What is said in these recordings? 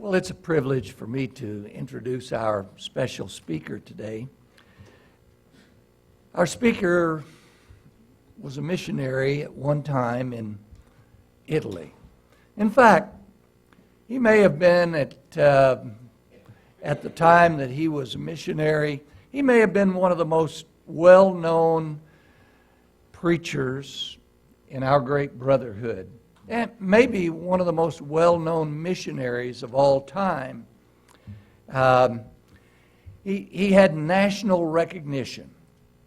Well, it's a privilege for me to introduce our special speaker today. Our speaker was a missionary at one time in Italy. In fact, he may have been at the time that he was a missionary, he may have been one of the most well-known preachers in our great brotherhood, and maybe one of the most well-known missionaries of all time. He had national recognition.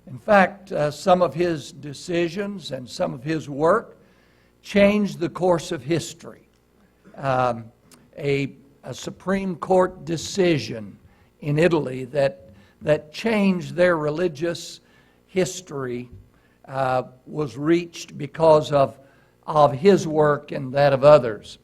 In fact, some of his decisions and some of his work changed the course of history. A Supreme Court decision in Italy that changed their religious history was reached because of his work and that of others.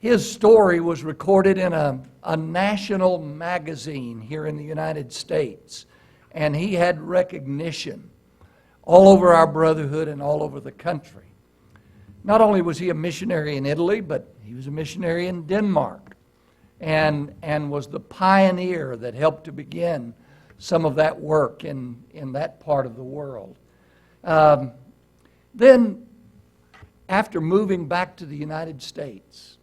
His story was recorded in a national magazine here in the United States, and he had recognition all over our brotherhood and all over the country. Not only was he a missionary in Italy, but he was a missionary in Denmark and was the pioneer that helped to begin some of that work in that part of the world. Then, after moving back to the United States,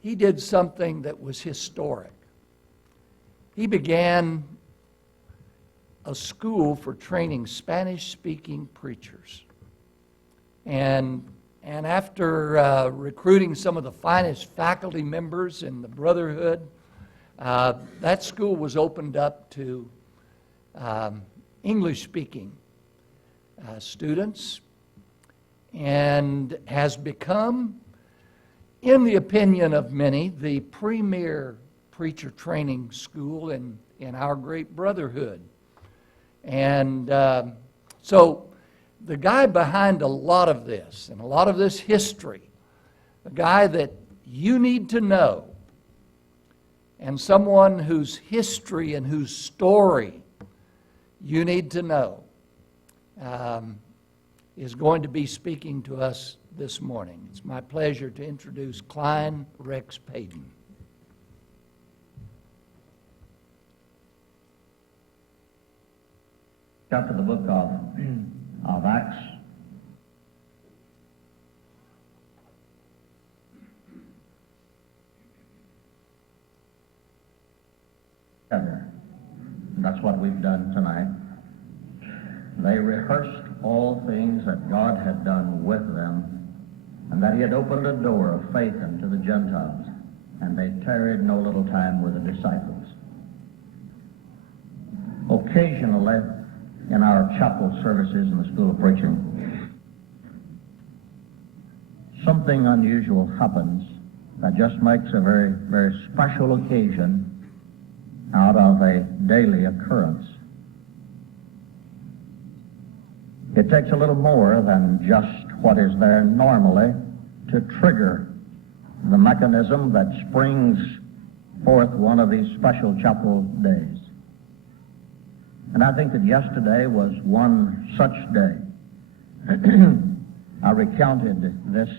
he did something that was historic. He began a school for training Spanish-speaking preachers. And after recruiting some of the finest faculty members in the Brotherhood, that school was opened up to English-speaking students, and has become, in the opinion of many, the premier preacher training school in our great brotherhood. And so the guy behind a lot of this, and a lot of this history, a guy that you need to know, and someone whose history and whose story you need to know, is going to be speaking to us this morning. It's my pleasure to introduce Kline Rex Payton. Chapter the book of Acts. That's what we've done tonight. They rehearsed all things that God had done with them, and that He had opened a door of faith unto the Gentiles, and they tarried no little time with the disciples. Occasionally, in our chapel services in the School of Preaching, something unusual happens that just makes a very, very special occasion out of a daily occurrence. It takes a little more than just what is there normally to trigger the mechanism that springs forth one of these special chapel days. And I think that yesterday was one such day. I recounted this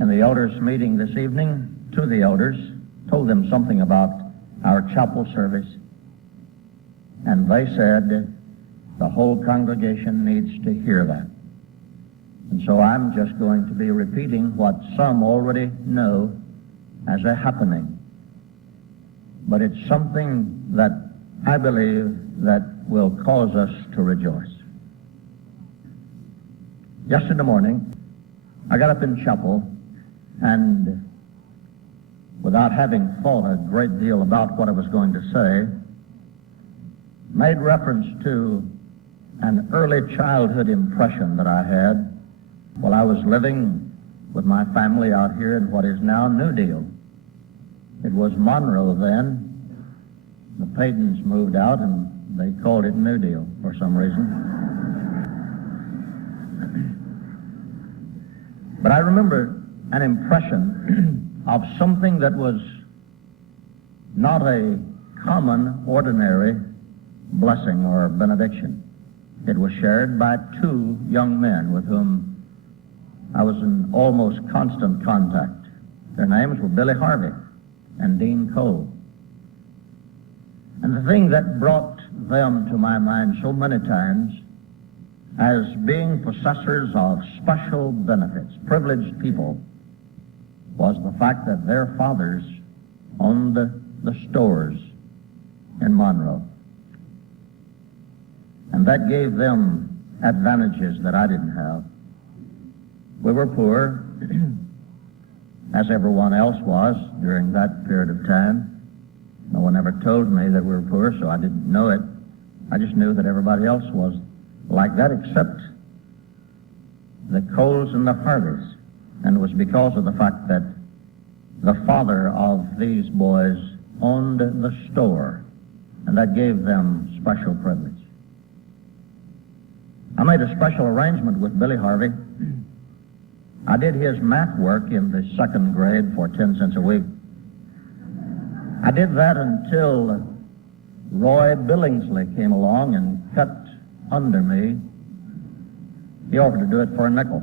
in the elders' meeting this evening to the elders, told them something about our chapel service, and they said the whole congregation needs to hear that. And so I'm just going to be repeating what some already know as a happening. But it's something that I believe that will cause us to rejoice. Yesterday morning, I got up in chapel, and without having thought a great deal about what I was going to say, made reference to an early childhood impression that I had while I was living with my family out here in what is now New Deal. It was Monroe then. The Paytons moved out and they called it New Deal for some reason. But I remember an impression of something that was not a common, ordinary blessing or benediction. It was shared by two young men with whom I was in almost constant contact Their names were Billy Harvey and Dean Cole. And the thing that brought them to my mind so many times as being possessors of special benefits, privileged people, was the fact that their fathers owned the stores in Monroe. And that gave them advantages that I didn't have. We were poor, as everyone else was during that period of time. No one ever told me that we were poor, so I didn't know it. I just knew that everybody else was like that except the Coles and the Harveys. And it was because of the fact that the father of these boys owned the store, and that gave them special privilege. I made a special arrangement with Billy Harvey. I did his math work in the second grade for 10 cents a week. I did that until Roy Billingsley came along and cut under me. He offered to do it for a nickel,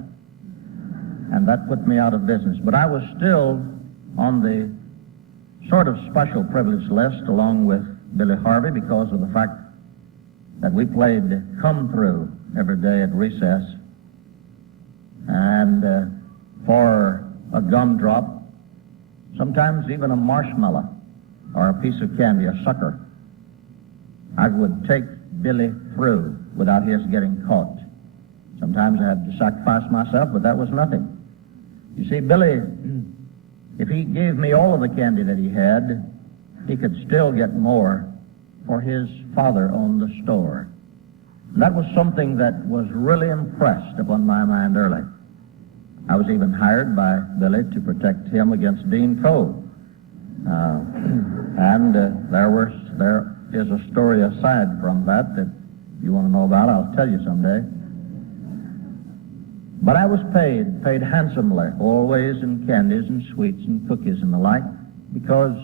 and that put me out of business. But I was still on the sort of special privilege list along with Billy Harvey because of the fact that we played come through every day at recess, and for a gumdrop, sometimes even a marshmallow or a piece of candy, a sucker, I would take Billy through without his getting caught. Sometimes I had to sacrifice myself, but that was nothing. You see, Billy, if he gave me all of the candy that he had, he could still get more, for his father owned the store. And that was something that was really impressed upon my mind early. I was even hired by Billy to protect him against Dean Cole. There is a story aside from that you want to know about, I'll tell you someday. But I was paid handsomely, always in candies and sweets and cookies and the like, because,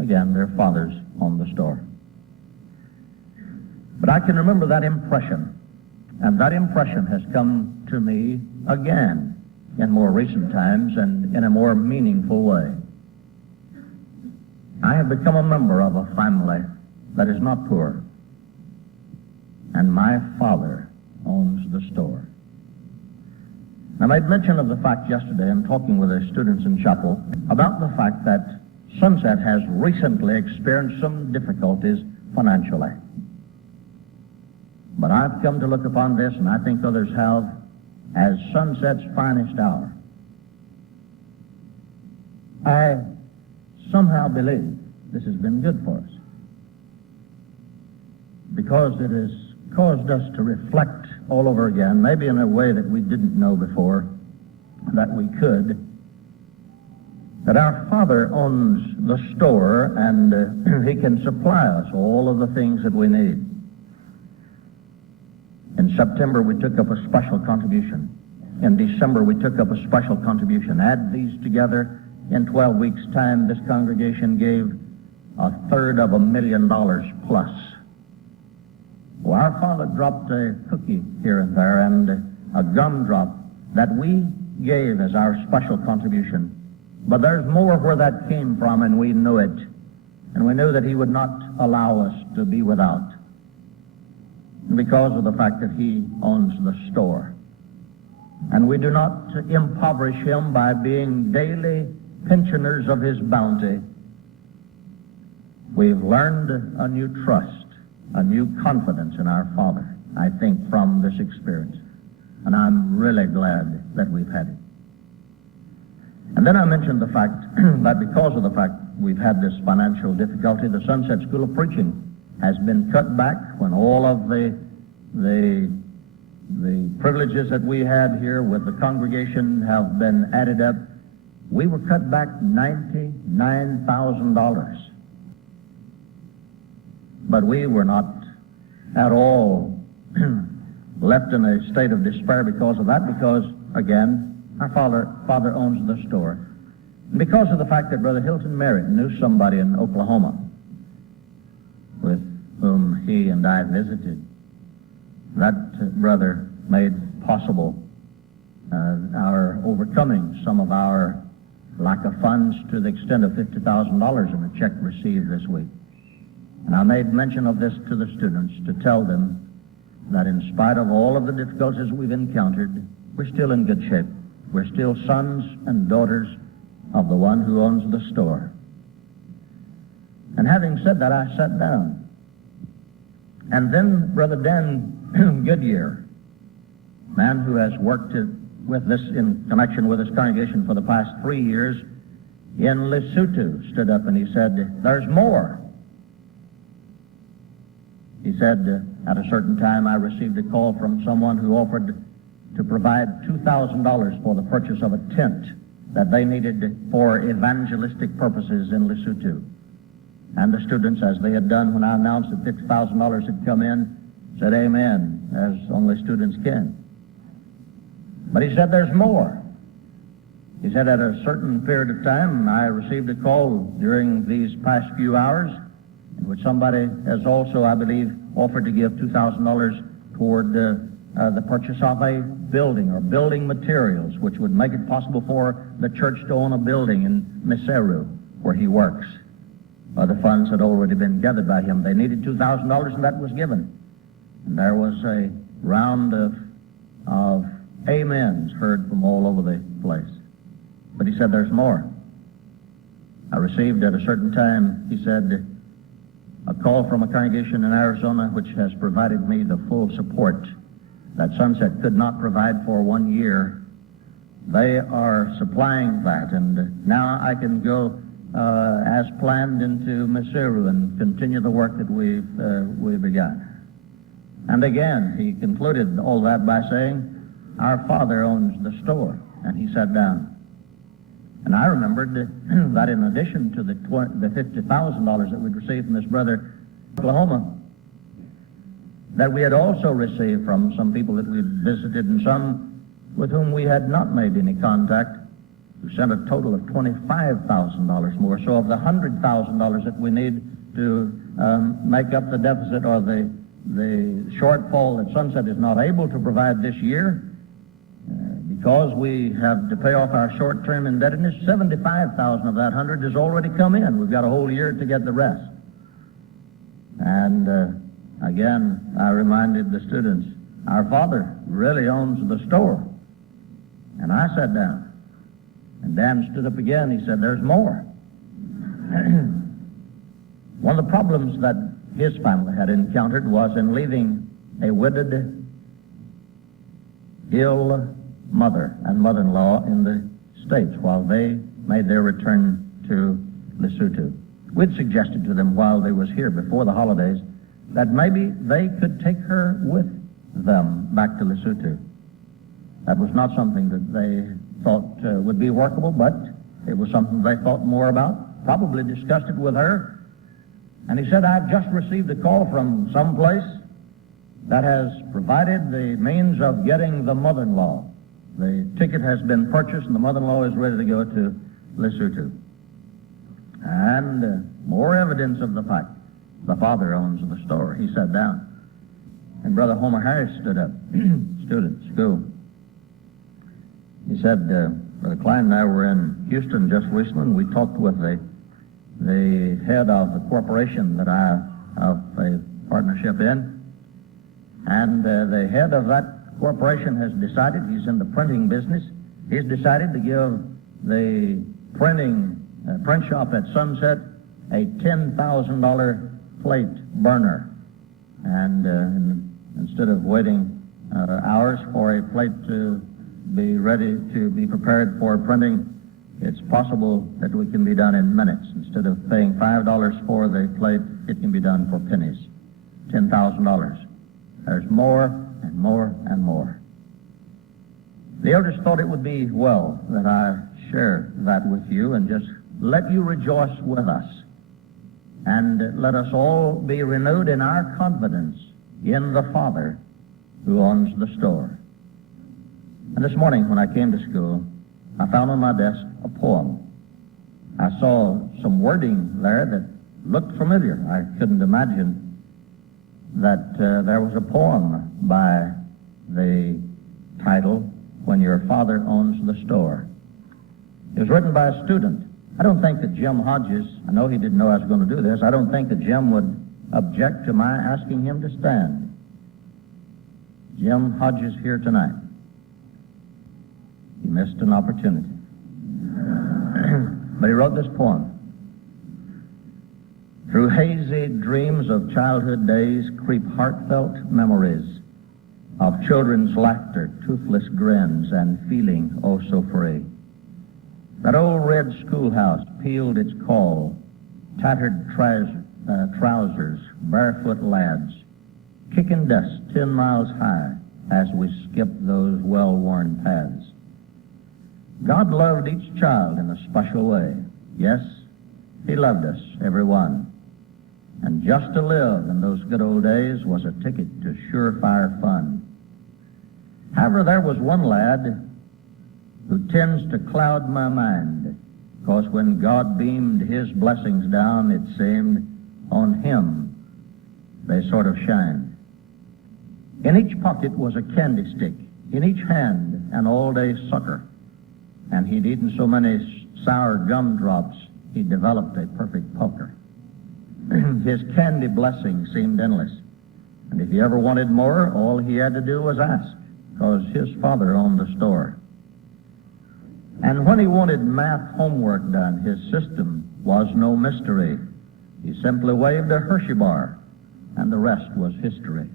again, their fathers owned the store. But I can remember that impression, and that impression has come to me again in more recent times and in a more meaningful way. I have become a member of a family that is not poor, and my father owns the store. I made mention of the fact yesterday in talking with the students in chapel about the fact that Sunset has recently experienced some difficulties financially. But I've come to look upon this, and I think others have, as Sunset's finest hour. I somehow believe this has been good for us, because it has caused us to reflect all over again, maybe in a way that we didn't know before that we could, that our Father owns the store, and He can supply us all of the things that we need. In September, we took up a special contribution. In December, we took up a special contribution. Add these together, in 12 weeks' time, this congregation gave $250,000 plus. Well, our Father dropped a cookie here and there and a gumdrop that we gave as our special contribution. But there's more where that came from, and we knew it. And we knew that He would not allow us to be without, because of the fact that He owns the store. And we do not impoverish Him by being daily pensioners of His bounty. We've learned a new trust, a new confidence in our Father, I think, from this experience. And I'm really glad that we've had it. And then I mentioned the fact that because of the fact we've had this financial difficulty, the Sunset School of Preaching has been cut back when all of the privileges that we had here with the congregation have been added up. We were cut back $99,000. But we were not at all left in a state of despair because of that, because, again, our Father owns the store. And because of the fact that Brother Hilton Merritt knew somebody in Oklahoma with whom he and I visited, that brother made possible our overcoming some of our lack of funds to the extent of $50,000 in a check received this week. And I made mention of this to the students to tell them that in spite of all of the difficulties we've encountered, we're still in good shape. We're still sons and daughters of the one who owns the store. And having said that, I sat down. And then Brother Dan Goodyear, man who has worked with this in connection with this congregation for the past 3 years in Lesotho, stood up and he said, "There's more." He said, at a certain time I received a call from someone who offered to provide $2,000 for the purchase of a tent that they needed for evangelistic purposes in Lesotho. And the students, as they had done when I announced that $50,000 had come in, said amen, as only students can. But he said there's more. He said at a certain period of time I received a call during these past few hours in which somebody has also, I believe, offered to give $2,000 toward the purchase of a building or building materials, which would make it possible for the church to own a building in Meseru, where he works. The funds had already been gathered by him. They needed $2,000, and that was given. And there was a round of amens heard from all over the place. But he said, there's more. I received at a certain time, he said, a call from a congregation in Arizona which has provided me the full support that Sunset could not provide for 1 year. They are supplying that, and now I can go as planned into Meseru and continue the work that we've begun. And again, he concluded all that by saying, our Father owns the store, and he sat down. And I remembered that in addition to the $50,000 that we'd received from this brother in Oklahoma, that we had also received from some people that we'd visited and some with whom we had not made any contact, who sent a total of $25,000 more. So of the $100,000 that we need to make up the deficit or the shortfall that Sunset is not able to provide this year, because we have to pay off our short-term indebtedness, $75,000 of that 100 has already come in. We've got a whole year to get the rest. And again, I reminded the students, our Father really owns the store. And I sat down. And Dan stood up again. He said, there's more. One of the problems that his family had encountered was in leaving a widowed, ill mother and mother-in-law in the States while they made their return to Lesotho. We'd suggested to them while they was here before the holidays that maybe they could take her with them back to Lesotho. That was not something that they thought would be workable, but it was something they thought more about, probably discussed it with her. And he said, I've just received a call from someplace that has provided the means of getting the mother-in-law. The ticket has been purchased and the mother-in-law is ready to go to Lesotho. And more evidence of the fact the Father owns the store. He sat down. And Brother Homer Harris stood up, student, school. He said, Brother Klein and I were in Houston just recently, and we talked with the head of the corporation that I have a partnership in. And the head of that corporation has decided, he's in the printing business, he's decided to give the print shop at Sunset a $10,000 plate burner. And instead of waiting hours for a plate to be ready to be prepared for printing, it's possible that it can be done in minutes. Instead of paying $5 for the plate, it can be done for pennies. $10,000. There's more and more and more. The elders thought it would be well that I share that with you and just let you rejoice with us. And let us all be renewed in our confidence in the Father who owns the store. And this morning when I came to school, I found on my desk a poem. I saw some wording there that looked familiar. I couldn't imagine that there was a poem by the title, When Your Father Owns the Store. It was written by a student. I don't think that Jim Hodges, I know he didn't know I was going to do this, I don't think that Jim would object to my asking him to stand. Jim Hodges here tonight. He missed an opportunity. But he wrote this poem. Through hazy dreams of childhood days creep heartfelt memories of children's laughter, toothless grins, and feeling oh so free. That old red schoolhouse pealed its call, tattered trousers, barefoot lads, kicking dust 10 miles high as we skipped those well-worn paths. God loved each child in a special way. Yes, he loved us, every one. And just to live in those good old days was a ticket to surefire fun. However, there was one lad who tends to cloud my mind, because when God beamed his blessings down, it seemed on him they sort of shined. In each pocket was a candy stick, in each hand an all-day sucker, and he'd eaten so many sour gumdrops he developed a perfect pucker. His candy blessing seemed endless, and if he ever wanted more, all he had to do was ask, because his father owned the store. And when he wanted math homework done, his system was no mystery. He simply waved a Hershey bar, and the rest was history.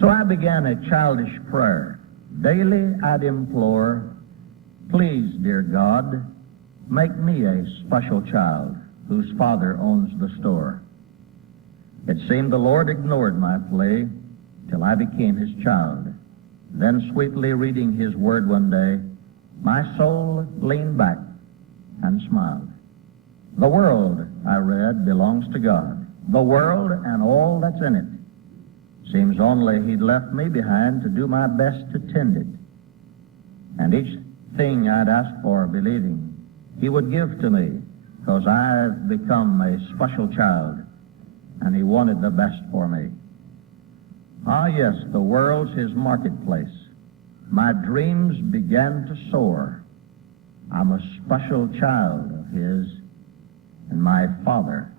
So I began a childish prayer. Daily I'd implore, please, dear God, make me a special child whose father owns the store. It seemed the Lord ignored my plea till I became his child. Then sweetly reading his word one day, my soul leaned back and smiled. The world, I read, belongs to God. The world and all that's in it. Seems only he'd left me behind to do my best to tend it. And each thing I'd asked for, believing, he would give to me, because I've become a special child, and he wanted the best for me. Ah, yes, the world's his marketplace. My dreams began to soar. I'm a special child of his, and my father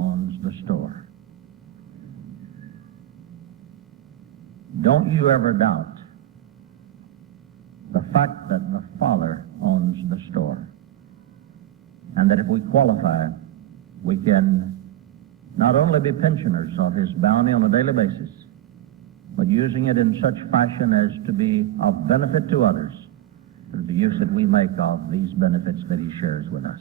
owns the store. Don't you ever doubt the fact that the Father owns the store, and that if we qualify, we can not only be pensioners of his bounty on a daily basis, but using it in such fashion as to be of benefit to others through the use that we make of these benefits that he shares with us.